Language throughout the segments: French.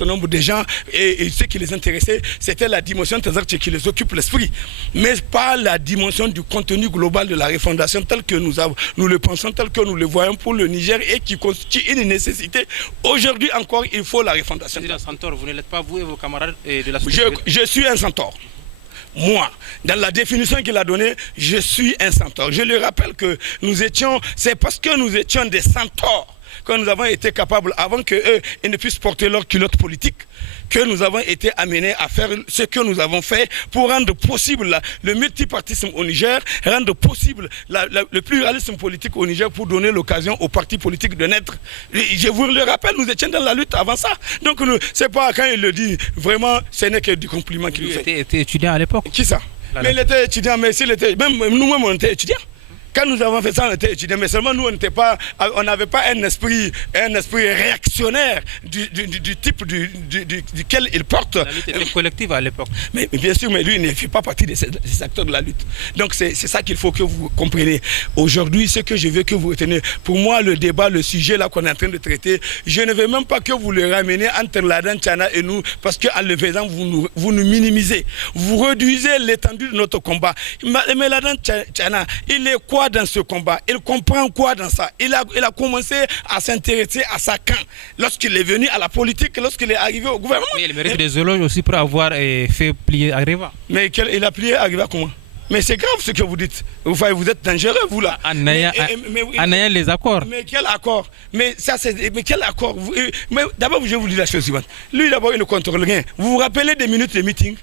certain nombre de gens et ce qui les intéressait, c'était la dimension qui les occupe l'esprit, mais pas la dimension du contenu global de la refondation tel que nous le pensons, tel que nous le voyons pour le Niger et qui constitue une nécessité. Aujourd'hui encore, il faut la refondation. Santor, vous ne l'êtes pas, vous et vos camarades de la société. Je suis un centaure. Moi, dans la définition qu'il a donnée, je suis un centaure. Je le rappelle que c'est parce que nous étions des centaures que nous avons été capables, avant qu'eux ne puissent porter leur culotte politique, que nous avons été amenés à faire ce que nous avons fait pour rendre possible le multipartisme au Niger, rendre possible le pluralisme politique au Niger pour donner l'occasion aux partis politiques de naître. Je vous le rappelle, nous étions dans la lutte avant ça. Donc, c'est pas quand il le dit, vraiment, ce n'est que du compliment qu'il nous fait. Il était étudiant à l'époque. Qui ça? Mais il était étudiant, mais s'il était... Même nous-mêmes, on était étudiants. Quand nous avons fait ça, on était étudiants, mais seulement nous, on n'avait pas un esprit réactionnaire du type duquel il porte. La lutte était collective à l'époque. Mais bien sûr, mais lui, il ne fait pas partie des acteurs de la lutte. Donc c'est ça qu'il faut que vous compreniez. Aujourd'hui, ce que je veux que vous reteniez, pour moi, le débat, le sujet là qu'on est en train de traiter, je ne veux même pas que vous le rameniez entre Ladan Tchana et nous, parce qu'en le faisant, vous nous minimisez. Vous réduisez l'étendue de notre combat. Mais Ladan Tchana, il est quoi dans ce combat? Il comprend quoi dans ça? Il a commencé à s'intéresser à sa camp lorsqu'il est venu à la politique, lorsqu'il est arrivé au gouvernement. Mais il mérite des éloges aussi pour avoir fait plier Areva. Mais il a plié Areva comment? Mais c'est grave ce que vous dites. Vous êtes dangereux, vous là. En ayant les accords. Mais quel accord? Mais quel accord? Mais d'abord, je vais vous dire la chose suivante. Lui, d'abord, il ne contrôle rien. Vous vous rappelez des minutes de meeting?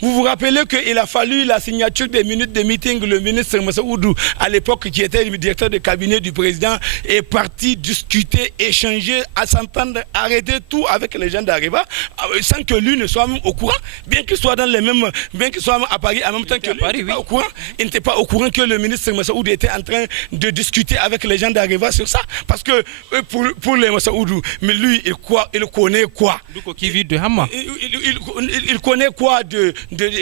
Vous vous rappelez qu'il a fallu la signature des minutes de meeting, le ministre Moussa Oudou, à l'époque, qui était le directeur de cabinet du président, est parti discuter, échanger, à s'entendre, arrêter tout avec les gens d'Areva, sans que lui ne soit même au courant, bien qu'il soit bien qu'il soit à Paris en même temps que lui, Paris, oui. Au courant. Il n'était pas au courant que le ministre Moussa Oudou était en train de discuter avec les gens d'Areva sur ça, parce que pour les Moussa Oudou, mais lui, il connaît quoi? Il connaît quoi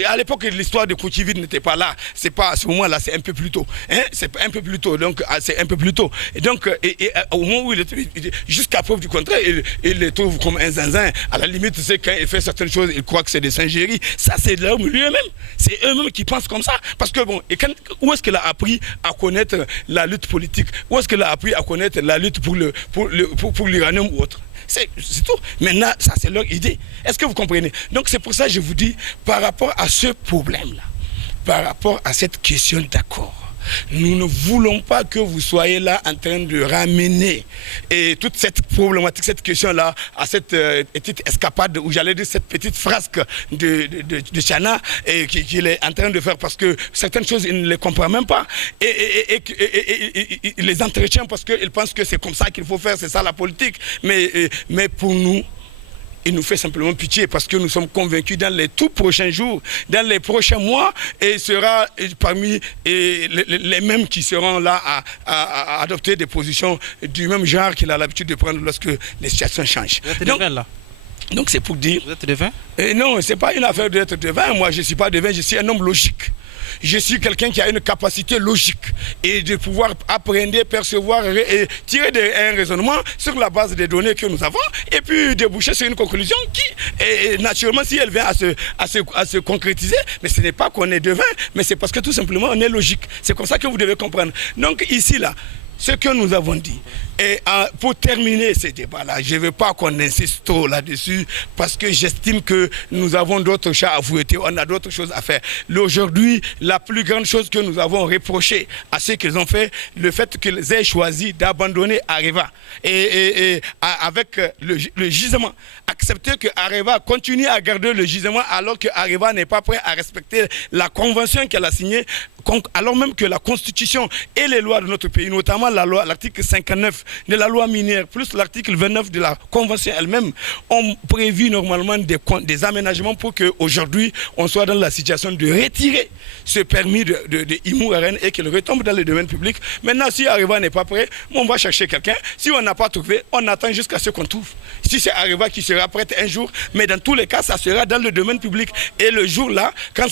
à l'époque, l'histoire de Kouchivid n'était pas là. C'est pas à ce moment-là, c'est un peu plus tôt. Hein? C'est un peu plus tôt. Donc, c'est un peu plus tôt. Et donc, au moment où jusqu'à preuve du contraire, il les trouve comme un zinzin. À la limite, c'est quand il fait certaines choses, il croit que c'est des singeries. Ça, c'est l'homme lui-même. C'est eux-mêmes qui pensent comme ça. Parce que bon, où est-ce qu'il a appris à connaître la lutte politique? Où est-ce qu'il a appris à connaître la lutte pour l'uranium ou autre? C'est tout. Maintenant, ça, c'est leur idée. Est-ce que vous comprenez? Donc, c'est pour ça que je vous dis, par rapport à ce problème-là, par rapport à cette question d'accord, nous ne voulons pas que vous soyez là en train de ramener toute cette problématique, cette question-là, à cette petite escapade, ou j'allais dire cette petite frasque de Tchana qu'il est en train de faire, parce que certaines choses, il ne les comprend même pas. Et il les entretient parce qu'il pense que c'est comme ça qu'il faut faire, c'est ça la politique. Mais pour nous, il nous fait simplement pitié parce que nous sommes convaincus dans les tout prochains jours, dans les prochains mois, et il sera parmi les mêmes qui seront là à adopter des positions du même genre qu'il a l'habitude de prendre lorsque les situations changent. Vous êtes devin là? Donc c'est pour dire... Vous êtes devin? Non, ce n'est pas une affaire d'être devin. Moi, je ne suis pas devin, je suis un homme logique. Je suis quelqu'un qui a une capacité logique et de pouvoir apprendre, percevoir et tirer un raisonnement sur la base des données que nous avons et puis déboucher sur une conclusion qui, naturellement, si elle vient à se concrétiser, mais ce n'est pas qu'on est devin, mais c'est parce que tout simplement on est logique. C'est comme ça que vous devez comprendre. Donc ici, là, ce que nous avons dit, et pour terminer ce débat-là, je ne veux pas qu'on insiste trop là-dessus parce que j'estime que nous avons d'autres chats à fouetter, on a d'autres choses à faire. Aujourd'hui, la plus grande chose que nous avons reproché à ce qu'ils ont fait, le fait qu'ils aient choisi d'abandonner Areva et avec le gisement, accepter que Areva continue à garder le gisement alors que Areva n'est pas prêt à respecter la convention qu'elle a signée, alors même que la Constitution et les lois de notre pays, notamment l'article 59 de la loi minière, plus l'article 29 de la Convention elle-même, ont prévu normalement des aménagements pour qu'aujourd'hui, on soit dans la situation de retirer ce permis de Imou RN et qu'il retombe dans le domaine public. Maintenant, si Areva n'est pas prêt, on va chercher quelqu'un. Si on n'a pas trouvé, on attend jusqu'à ce qu'on trouve. Si c'est Areva qui sera prêt un jour, mais dans tous les cas, ça sera dans le domaine public. Et le jour-là, quand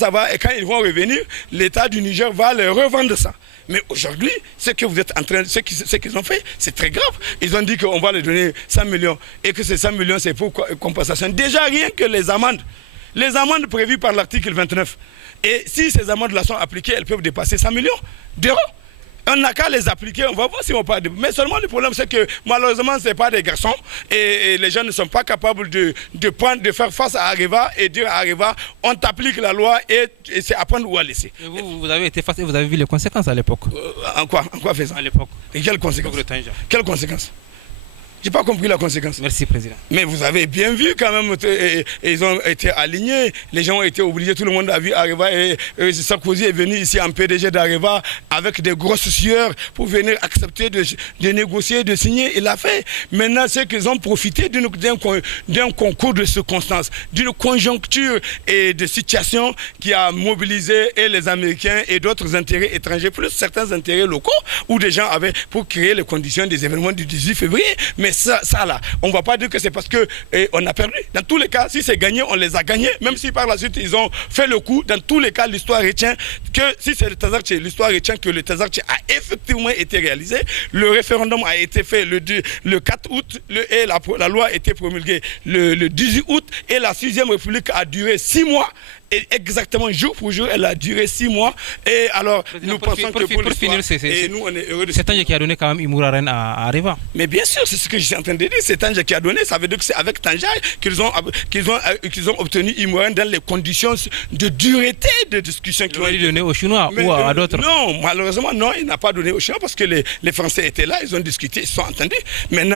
ils vont revenir, l'État du Niger Niger va leur revendre ça. Mais aujourd'hui, ce que vous êtes en train, ce qu'ils ont fait, c'est très grave. Ils ont dit qu'on va leur donner 100 millions et que ces 100 millions, c'est pour compensation. Déjà, rien que les amendes prévues par l'article 29. Et si ces amendes-là sont appliquées, elles peuvent dépasser 100 millions d'euros. On n'a qu'à les appliquer, on va voir si on parle de... Mais seulement le problème, c'est que malheureusement, ce n'est pas des garçons et les gens ne sont pas capables de faire face à Areva et dire à Areva, on t'applique la loi et c'est à prendre ou à laisser. Et vous avez été face et vous avez vu les conséquences à l'époque. En quoi faisant? À l'époque. Et quelles conséquences? Quelles conséquences? Je n'ai pas compris la conséquence. Merci, Président. Mais vous avez bien vu quand même, ils ont été alignés, les gens ont été obligés, tout le monde a vu Areva et Sarkozy est venu ici en PDG d'Areva avec des grosses sueurs pour venir accepter de négocier, de signer. Il l'a fait. Maintenant, c'est qu'ils ont profité d'un concours de circonstances, d'une conjoncture et de situation qui a mobilisé et les Américains et d'autres intérêts étrangers, plus certains intérêts locaux, où des gens avaient pour créer les conditions des événements du 18 février. Mais ça là, on ne va pas dire que c'est parce qu'on a perdu. Dans tous les cas, si c'est gagné, on les a gagnés. Même si par la suite, ils ont fait le coup. Dans tous les cas, l'histoire retient que si c'est le Tazarché, l'histoire retient que le Tazarché a effectivement été réalisé. Le référendum a été fait le 4 août et la loi a été promulguée le 18 août. Et la 6e République a duré 6 mois. Et exactement jour pour jour, elle a duré 6 mois. Et alors, nous pensons que pour finir, et nous, on est heureux de c'est Tandja qui a donné quand même Imouraren à Areva. Mais bien sûr, c'est ce que je suis en train de dire. C'est Tandja qui a donné. Ça veut dire que c'est avec Tandja qu'ils ont obtenu Imouraren dans les conditions de dureté de discussion. Il a donné aux Chinois ou à d'autres? Non, malheureusement, non, il n'a pas donné aux Chinois parce que les Français étaient là, ils ont discuté, ils se sont entendus. Maintenant,